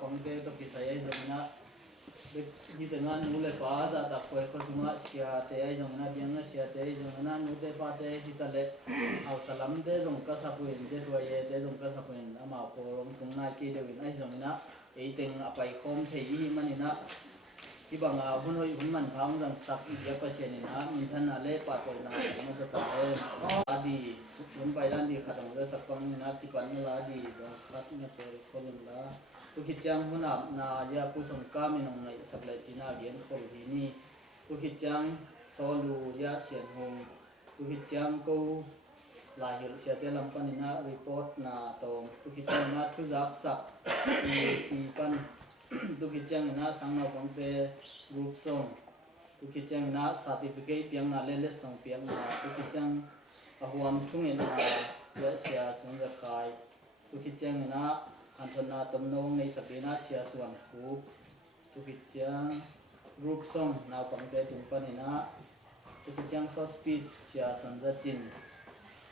pang ke to kisaya zamna di dengan mulai baza tak kau semua siapa yang zamna biangnya siapa yang zamna nude pada kita le au salam de zong kasapuin je tua ye de zong kasapuin ama porong tungna ki de win ai zamna teng apa ikom thei manina ibang hun hoi hun man phang jang sak ya pasien na min than ale pa ko na ma sa ta adi hun pai dan di khatang ga sak pang na ti pan la di ba khat na pe khol la tu khit chang hun ap na ja pu som ka mi nong nai sak le china gen khol hi ni tu khit chang so lu ja sian hong tu khit chang ko la hil sia te lam pan na report na tong tu khit chang na thu jak sak si pan tu kitchen na sang na pang te group song tu kitchen na certificate piang na le song piang na tu kitchen ahuam thung na ya sia sung ja khai tu kitchen na anthon na tom no nei sakina sia suan khu tu kitchen group song na pang te tum pan na tu kitchen so speed sia san ja chin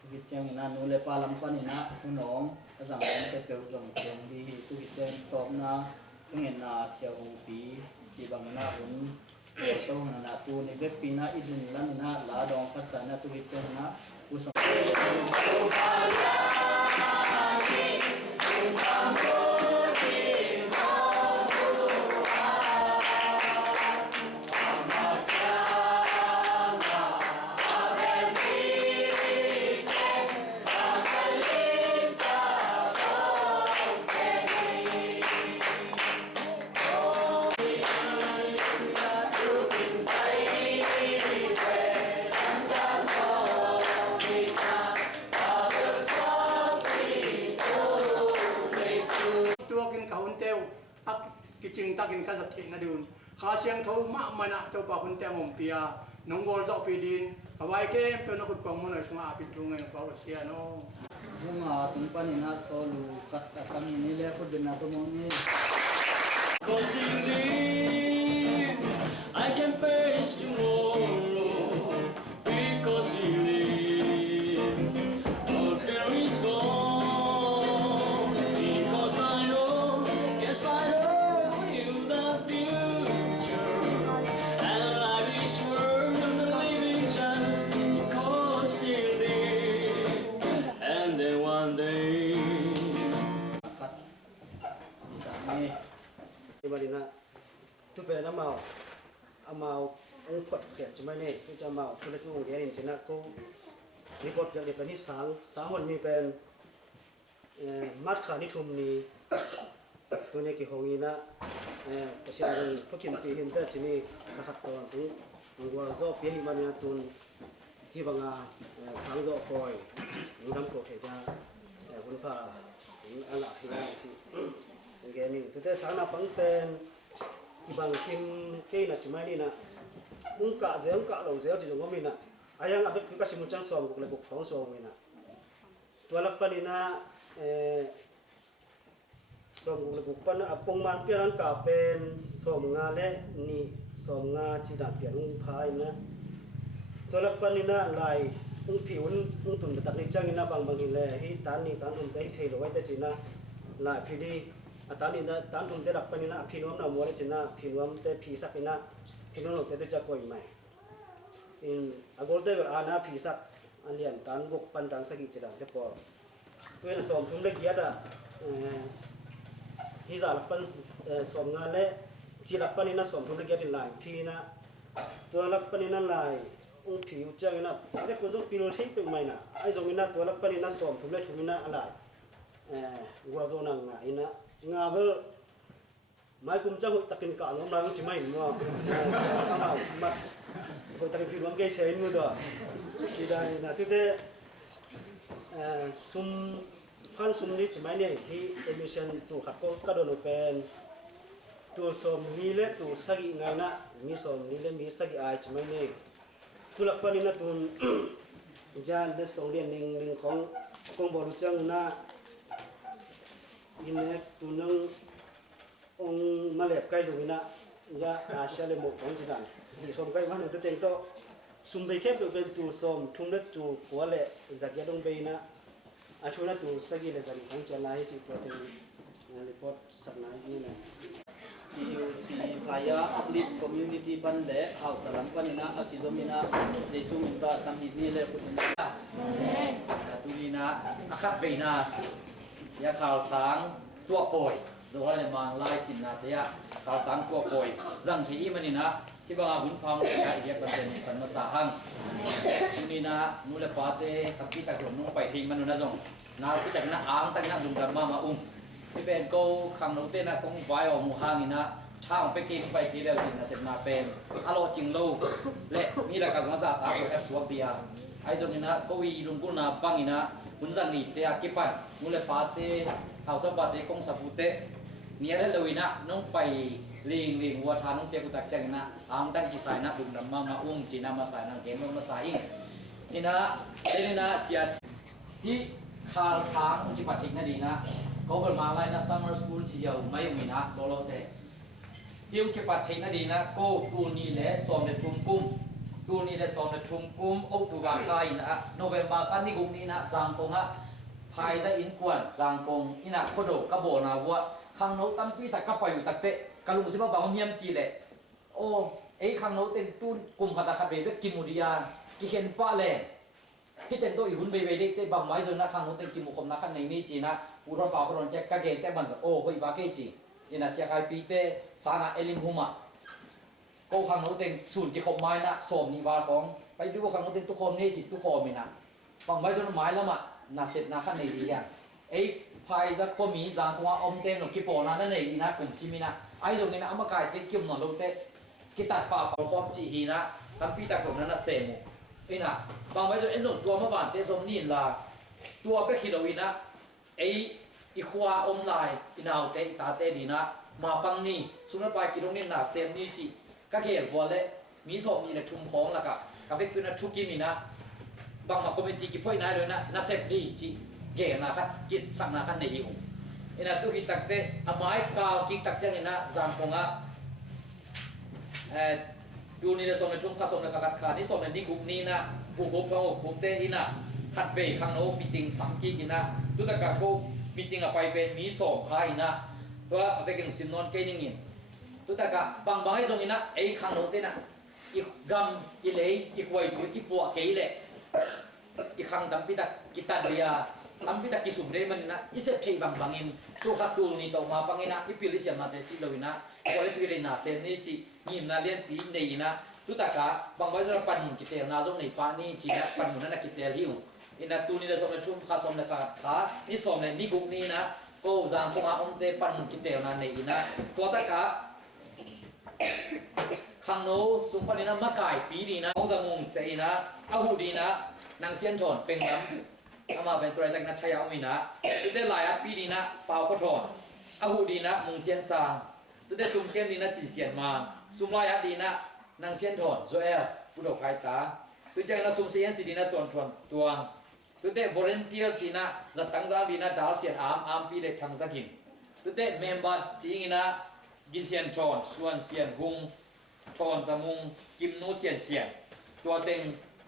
tu kitchen na nu le palam pan na hunong azam te pe zong chen di tu kitchen top na ngin na siya hong pi ci bang na hun to na tu ni be pi na idin lan na la dong ka sa na tu hit na usong kiching takin ka zat thina dun kha siang tho ma mana to pa hun te mom pia nong gol zo pi din awai ke pe no kut kong mon sunga api trung ngai pa sia no bunga tum pani na solu kat ka sami ni le ko din na to mo ni I can face tomorrow because you live. All fear is gone because I know, yes I know. Ibalina tu pe na mau amau ong phot khet chma ne tu cha mau tu le tu nge in china ko report ja le pani sang samon ni pen mat kha ni thum ni tu ne ki hongi na pasian ron thokim ti hin ta chini ka khat to tu ngwa zo pe hi mania tun hi banga sang zo khoi ngam ko the ja hun pha ala hi na chi gini, tu te sana pangpen ibang kim kay na cumani na ungka lo zel jadi ngomi na ayang abet kita simucan suam buk lebuk tong suam na tualak panina suam buk lebuk pan apong man piaran kapen suam ngale ni suam nga cida pianung pai na tualak panina lai ung piun ung tun betak ni cangina bang hile hi tani tanun teh thelo wai te cina lai pidi atani da tantum te rak panina phinom na mole china phinom te phisak ina phinom te cha koi mai in agol te ana phisak alian tan gok pan tan sagi chira te po tuena som thum le giada hi za lak pan som nga le chi lak panina som thum le giada lai phina to lak panina lai ung phiu chang ina te ko jo pil thei pe mai na ai jo ina to lak panina som thum le thumina ala gwa zo na nga ina nga bel mai kum chang takin ka ngom lang chi mai mo mat ko takin pi ke sein mu do si dai na tu te sum fan sum ni chi mai ne hi emission tu khat ko ka do no pen tu som ni le tu sagi ngai na mi som ni le mi sagi ai chi mai ne tu lak pa ni na tun jan de song lian ning kong bo lu chang na ini tunang ong malep kai zungina ya asia le mo kong jidan di som kai man tu teng to sum be khep do ben tu som thum le tu ko le zakya dong be na achuna tu sagi le zari kong chala hi chi to te รีพอร์ตสักหน่อยนี่นะ TUC Paya Uplift Community Ban le au salam panina akizomina Jesu minta samit ni le kutina tunina akhat veina ya khal sang tua poi zo le mang lai sin na te ya khal sang tua poi zang thi i manina ki ba hun phang ya ye pasen pan ma sa hang tunina mule pa te tapi ta ron no pai thi manu na zong na ki ta na ang ta na dum da maที่เป็นโก้คำนู้นเต้นนะก็ไว้ออกมูฮานี่นะช่างไปกินไปกินแล้วจริงนะเสร็จนาเป็นอร่อยจริงลูกและนี่แหละการสอนศาสตร์ตามแอปสวบเบียไอ้ตรงนี้นะก็วีลุงกุนาบังนี่นะมุนจันนี่เตะกิปันมุเลปาเตเอาสบัดเตกงสับฟุเตเนี่ยได้เลยนะน้องไปลิงวัวทานน้องเตกุตักแจงนะอ่างตั้งกี่สายนะดุมดำมาอุ้งจีนามาสายนะเกมมาสายนี่นะนี่นะเสียที่คาร์ช้างจีปัจจิกนั่นดีนะก็เป็นมาไล่นะซัมเมอร์สกูลที่อยู่ไม่มีนะโลโลเซ่ฮิวจีปัจจิกนั่นดีนะก็ตัวนี้แหละสอนในทุ่มกุ้มตัวนี้แหละสอนในทุ่มกุ้มอุตุกาคายนะโนเวมบาคันนี่กุ้งนี่นะจางกงอ่ะพายจะอินกวนจางกงนี่นะโคโดกระโบนาวัวข้างโน้ตตั้งปีตะกะไปอยู่ตะเตะกะลุงสิบ้าบ่าวเมียมจีแหละโอ้ไอ้ข้างโน้ตเต็งตุ้นกลุ่มขัดตะขัดเบย์กิมุดิยากิเห็นป้าแหล่ที่เต็มตัวอีหุ่นเบย์เด็กเตะบางไม้จนนะข้างโน้ตเต็งกิมุคมนะข้างในนี่จีนะผู้รอดป่าวผู้รอดแจ็คกะเกตแต่บันโอ้หอยว่าเกจีนี่นะเสียใครปีเตสานะเอลิมหุมะก็ข้างโน้ตเต็งสูนจีคมไม้นะสมนิวาของไปดูข้างโน้ตเต็งทุกคนนี่จีทุกคนมีนะบางไม้จนไม้แล้วมาน่าเสร็จนะข้างในดีอ่ะไอ้พายจะข้อมีจางตัวอมเต็งหรือกิโปนะนั่นเองนะกลุ่มชิมินะไอ้ตรงนี้นะเอามากายเต็งกิมหนอนลงเตะกิตัดป่าเป่าความจีฮีนะตั้งปีตักสมนั้นนะเซมุไอ้น่ะบางไม้จนไอ้ส่งตัวมาบ้านเตะสมนี่ละตัวไปคิดเอาวินะไอ้อีขวาอมลายอีนาวเตะตาเตะดีนะมาปังนี่สุนัขไปกินตรงนี้น่ะเซมนี่จีก็เกี่ยวกับเลยมีสอบมีนะชุมพองละกับเวกเป็นนะทุกิมินะบางมาคอมเมนต์กี่พ่อยนายเลยนะน่าเซฟดีจีเก่งนะครับกิจสักนะครับในหิวอินะตุกิตักเตะอามายกาวกิตักเจนี่นะจางพงะดูนี่เลยส่งในชุมข้าส่งในขัดขานี่ส่งในนี่กุกนี่นะผู้คุบช่องคุบเตะอินะขัดเวข้างโน้มีติงสังกีกินะตุตะกะโกมีติงอะไปเป็นมีสองพายนะตัวเอาไปกินสินนอนเกนิ่งตุตะกะบางให้ส่งอินะไอ้ข้างโน้เตะนะอีกกำอีเล่อีกวัยอีปัวเกยเล่อีกข้างดำพิตักกิตัดเดียดำพิตักกิสุมเรมันนะอีเสพที่บางบางอินทุกขัดตูนี่ต่อมาบางอินะอีพิลิเซียมาเตสิโลวินะคนที่เรียนนาเซนนี่จียิมนาเรียนปีนี่นะตุตะกะบางวันจะปันหินกิเตนาจงในปานี่จีนะปันมุนนั่นกิเตลิวอินะตูนี่จะสมในชุ่มข้าสมในขานี่สมในนี่กุกนี่นะก็จางพงอาอมเตปันมุนกิเตนาในอินะตัวตะกะข้างโน้สุพรรณนะมะกายปีดีนะองจะงงเสียนะอาหูดีนะนางเซียนถอนเป็นน้ำถ้ามาเป็นตัวแต่งนัชยาอมีนะตัวได้หลายปีดีนะเปล่าก็ถอนอาหูดีนะมุงเซียนซางตัวได้ซุ่มเข้มดีนะจีเซียนมาซุ่มลายดีนะนางเซียนถอนโจเอลผู้ดอกไก่ตาตัวใจนะซุ่มเซียนสีดีนะส่วนถอนตัวตัวได้วอร์เรนเทียร์จีนะจัดตั้งใจดีนะดาวเซียนอาร์มปีเล็กทางสกินตัวได้เมมเบอร์จีนะกินเซียนถอนส่วนเซียนหุงถอนสมุงกิมนูเซียนเซียนตัวเต็ง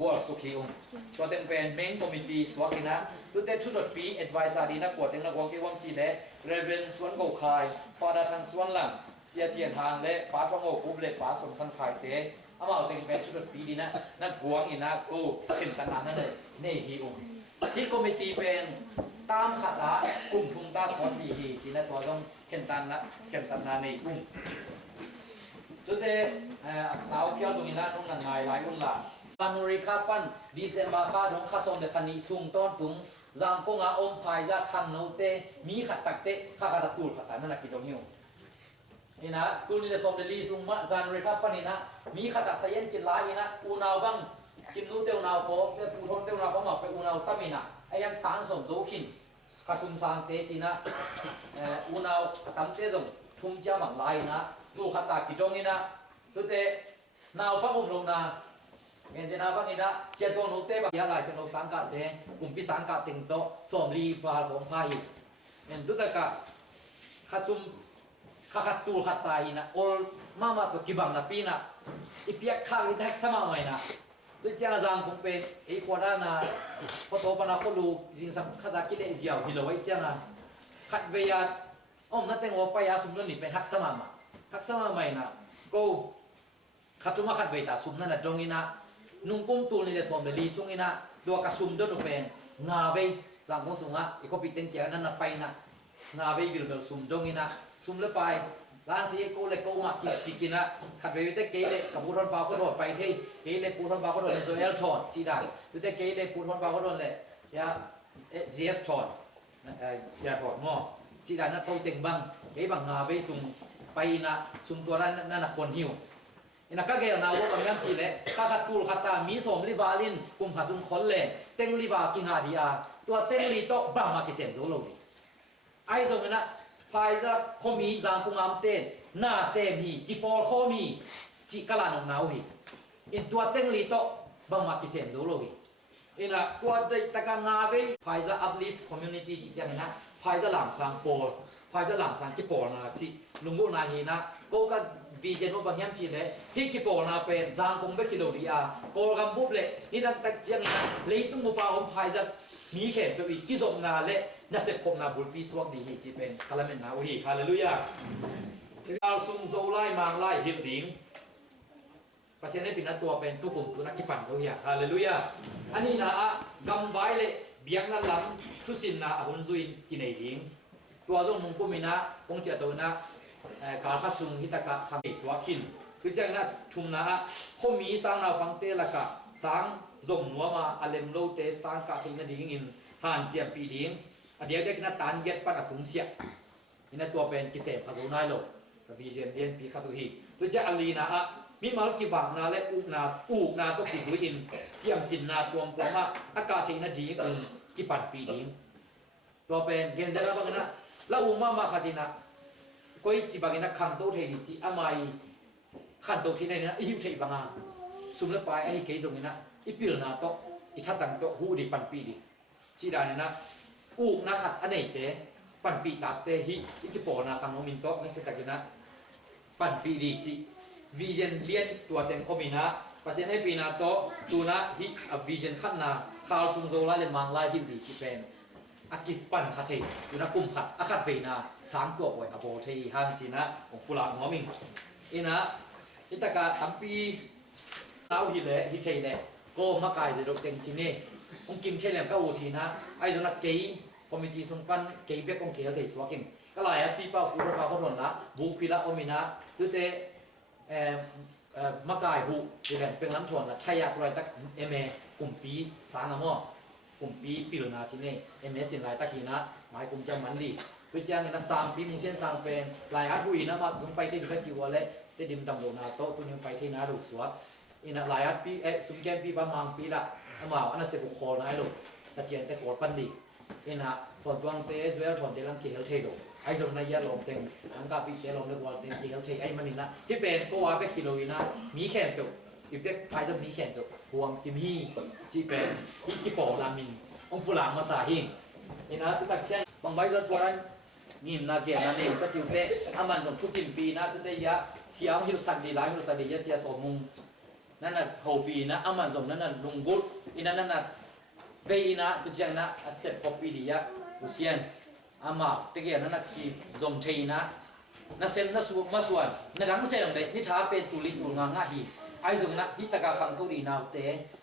วอลสุขีองตัวเต็งเป็นเมนคอมมิตี้สวัสดีนะตัวเต็งชุดรถปีแอดไวซ์ดีนะกวดเต็งนักวอล์กวันจีเล่เรเวนส่วนเกาคายฟาดาทางส่วนหลังเสียเสียทางเล่ป้าฟองโอคุบเล่ป้าสมทันขายเตะเอามาเต็งเป็นชุดรถปีดีนะนักวงอีนะกูเห็นกันนั่นเลยนี่ฮีองที่คอมมิตี้เป็นตามขัดละกลุ่มทุนตาสวัสดีฮีจีนะตัวต้องเข็นตันนะเข็นตันนาในกลุ่มจุดเดสาวเพียวตรงนี้นะต้องนั่งไงหลายคนละจานุริคาปันดีเซมบาคาดงข้าส่งเด็กคันนี้ซุ่มต้นถุงจางกงอาอมพายจะคันโนเตมีขัดตักเตข้าขัดตูดขัดนั่นแหละกิโดหิวนี่นะตูนี่จะส่งเดลีซุ่มจานุริคาปันนี่นะมีขัดตักเสียนกินหลายนะอูนาวบังกินนูเตวนาวโคเตปูทนเตวนาวเขาหมักไปอูนาวตามินะไอ้ยังตานส่งโจขินข้าซุ่มสางเตจีนะอูนาวตั้มเตจงทุ่มเจ้าหมังลายนะดูขัดตักกิโดนี่นะตัวเตนาวพักอุ่นลงนะเห็นแต่นาบังนี่นะเสียตัวโนเต้บางอย่างหลายสนุกสังกัดเดงกลุ่มพิสังกัดติงโตสอมรีฟาของพาหิเห็นตุตะกะขัดซุมขัดตูขัดตายนะโอลมาตัวกิบังนะปีนะอีเปียกข้างนี่แท็กสมาใหม่นะตัวเจ้าจางคงเป็นไอ้กวาดานะพอโตปนาคนรู้จริงสัมขัดกิเลสเสียวฮิโลไว้เจ้านะขัดเวีย นั่นแต่งว่าไปยาสุ่มนั่นนี่เป็นฮักสมาใหม่นะก็ขัดจุมาขัดเวตาสุ่มนั่นนะตรงนี้นะนุ่งกุ้มตูนี่เลยสวมเลยลีสุ่งนี่นะตัวกระสุ่มด้วยตัวเป็นงาเวสังคมสุ่งอ่ะอีกคนปิดเต็งเจ้านั่นนะไปนะงาเววิลเบลสุ่มตรงนี้นะสุ่มเลยไปร้านซีโก้เลยโก้มากินสิกินนะขัดเวทีเกย์เลยกับผู้ทอนปลาเขาโดดไปที่เกย์เลยผู้ทอนปลาเขาโดดเป็นโซเอลชอนจีได้ดูแต่เกย์เลยผู้ทอนปลาเขาโดดเลยยาเจสชอนยาถอดหม้อจีได้นั่นเขาเต็งบังเกย์บังงาเวสุ่มไปนะสุ่มตัวนั้นนั่นคนหิวอินักก็เกี่ยวนาว่าบางอย่างจีเลยข้าขัดตูลขัดตามีสองลิวาลินกุมขัดสุ่มคนเลยเต็งลิวากินหาดีอาตัวเต็งลีโตบังมากิเซมโซโลดีไอ้ตรงนั้นนะพายจะขมีจางกุงามเต้นหน้าเซมฮีกิปอลขมีจิกลานงนาวฮีอินตัวเต็งลีโตบังมากิเซมโซโลดีอินะตัวตะกางาเวพายจะอัพลิฟต์คอมมูนิตี้จิจังนะพายจะหลังสังปอลพายจะหลังสังกิปอลนะจิลุงกุนาฮีนะก็กันวิจารณ์ว่าบางอย่างจีเลยที่กิปอลนะเป็นจางกุงเบกิโลดีอาโกกัมบุบเลยนี่ตั้งแต่จังนะเลยตุ้งบุปผาอมพายจะมีเข็มไปอีกกิจงนาเละน่าเสพคมนาบุลปีสวกดีฮีจีเป็นคาลาเมนนาวีฮาเลลูยาเราซุ่มโซไลมังไลฮิลดิงภาษาในปีนั้นตัวเป็นทุกกลุ่มตัวนักกิปันโซยาฮาเลลูยาอันนี้นะกำไว้เลยเบียงนั่นหลังทุสินนะหุ่นซุยกินเองตัวจงมุงกุมินะคงจะตัวนะการขัดซุงฮิตกะคำสวากินคือจังนะชุมนะเขามีสร้างนาฟังเตละกะสร้างจงนัวมาอเลมโลเตสร้างกะที่นั่นดิ่งอินหันเจียมปีดิ่งเดี๋ยวเด็กนัดตานเก็ตปันตุงเสียนี่นะตัวเป็นกิเศษขจุนายโลกับวิเชียนเดียนปีขัดตุฮีตัวจะอลีนะมีมาลกิบังนาและอุกนาตกิจุอินเสียมสินนาตัวมตัวมาอากาศที่นั่นดิ่งอินกิปันปีดิ่งตัวเป็นเกณฑ์เดรับังนะแล้วอุมาขัดินะก็อีจีบังนะขันโตเทนิจีอามัยขันโตที่ไหนนะอิวเทบังอ่ะสุมละไปไอ้เกยจงนะอีปิลนาโตอีทัดตังโตหูดิปันปีดิจีดานี่นะอุกนะขัดอันไหนเตปันปีตัดเตหิอีกิปอนะขังโนมินโตไม่ใช่กันนะปันปีดิจีวิเจนเลียนตัวเต็งโอมินะภาษาในปีนาโตตัวนะฮิวิเจนขันนาข่าวซุงโซลาเลมังไลฮิลดิจีเป็นอากิปันขัดเทอยู่นะกุมขัดอาขัดเวนาสามตัวไว้อโบเทฮันจีนะของกุลาหัวมิงอินะอิตากาตัมปีเต้าฮิเลฮิเทเลก็มาไกลจะโดนเต็งจีเน่องกิมเชลเลมก็โอทีนะไอ้ส่วนนักเกย์คอมมิตี้ส่งปันเกย์เบกองเกย์เทสวากิงก็หลายปีป้าคูรพาเขาถอนละบุกพิละอมินะตัวเตมาไกลบุเดี๋ยวเป็นล้ำถอนละชัยยาตัวไรตักเอเมกลุ่มปีสารละมั่วกลุ่มปีปิลนาจีเน่เอเมสินหลายตักหินะหมายกลุ่มจังมันลีคือจังนะสามปีมุงเช่นสามเป็นหลายอาทุยนะมาถึงไปที่ดิบจิวเลยที่ดิมดำโดนาโตตัวนี้ไปที่นาดูสวดอินะหลายอาปีสุมแกมปีประมาณปีละมาอันนั้นเสบุคคลนะไอ้ลูกตะเจียนแต่โคตรปันดีอินะผลตัวเตสเวลผลเตลังเขียวเทโดไอ้ส่วนนายาลงเต็งอังกาปีเตลงเรียกว่าเต็งเขียวเทไอ้มันนี่นะที่เป็นก็ว่าเป็นกิโลนะมีแขนเปียวอีกเด็กพายจะมีแขนเปียวห่วงจิมฮีจีเป็นฮิกิโปรามินองปุลามาสาหิงอินะที่ตักแจ้งบางใบจะตัวนั้นยิมนาเกียนาเองก็จิวเตะอามันจงทุกกินปีนะที่ได้ยะเสียงฮิลสันดีไลฮิลสันดียะเสียสมุงนั่นน่ะโฮปีนะอามันจงนั่นน่ะลุงกุดอินั่นน่ะเวนะตุจังนะเสพพอปีดียะอุเซียนอามาตะเกียนั่นน่ะคีจงเทนะนั่นเซนนั่นสุมาส่วนนั่นรังเซนเลยนิทาเป็นตุลิตุงางาฮีไอ้จงนะฮิตกาคังตุรีนาวเต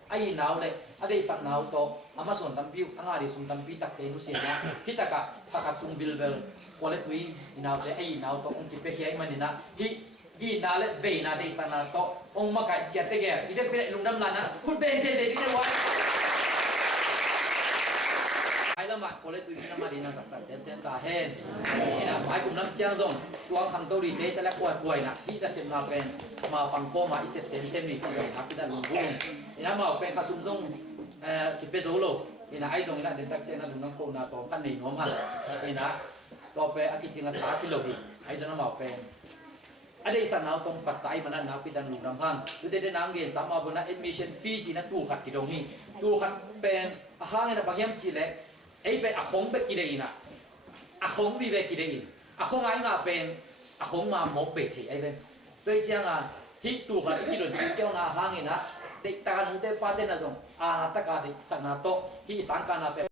ไอ้นาวเลยอะไรสักนาวโตอามาส่วนตั้มพิวอ่างอาดิสุนตั้มพิตักเตนุเซียนะฮิตกาตักสุงบิลเวลควอลตุยนาวเตไอ้นาวโตองคิดไปเฮียมันนี่นะฮีนาเลเวนาเดสันาโตองมาไก่เสียเตเกียอีเด็กเป็นลุงดำลานะคุณเป็นเสียที่ได้ไว้ไอ้ละมาคนเลยตุยที่น้ำมาดีนะสักเซนตาเฮนนี่นะหมายกลุ่มน้ำเจ้าจงตัวขังตัวดีเดแต่ละป่วยนะที่จะเสพมาเป็นมาฟังโคมาอีเซมนี่ที่เราทักที่ได้ลุงบุ้งนี่นะมาเป็นข้าซุ่มจงคิดเป็นโซโล่นี่นะไอ้จงนี่นะเดินตักเจนะลุงน้ำโคนาตองกันในน้องหันนี่นะต่อไปอากิจิงตาที่เราดีไอ้จงน้ำมาเป็นada isan nau tong patai mana napi dan lu rampang tu de nang gen sama bona admission fee ji na tu khat ki dong ni tu khat pen ahang na bagyam ji le ei pe akhong be ki de ina akhong bi be ki de in akhong ai nga pen akhong ma mo be thei ai be toi chang a hi tu khat ki don ki kyau na hang ina te ta nu te pa te na jong a ta ka de sang na to hi sang ka na pe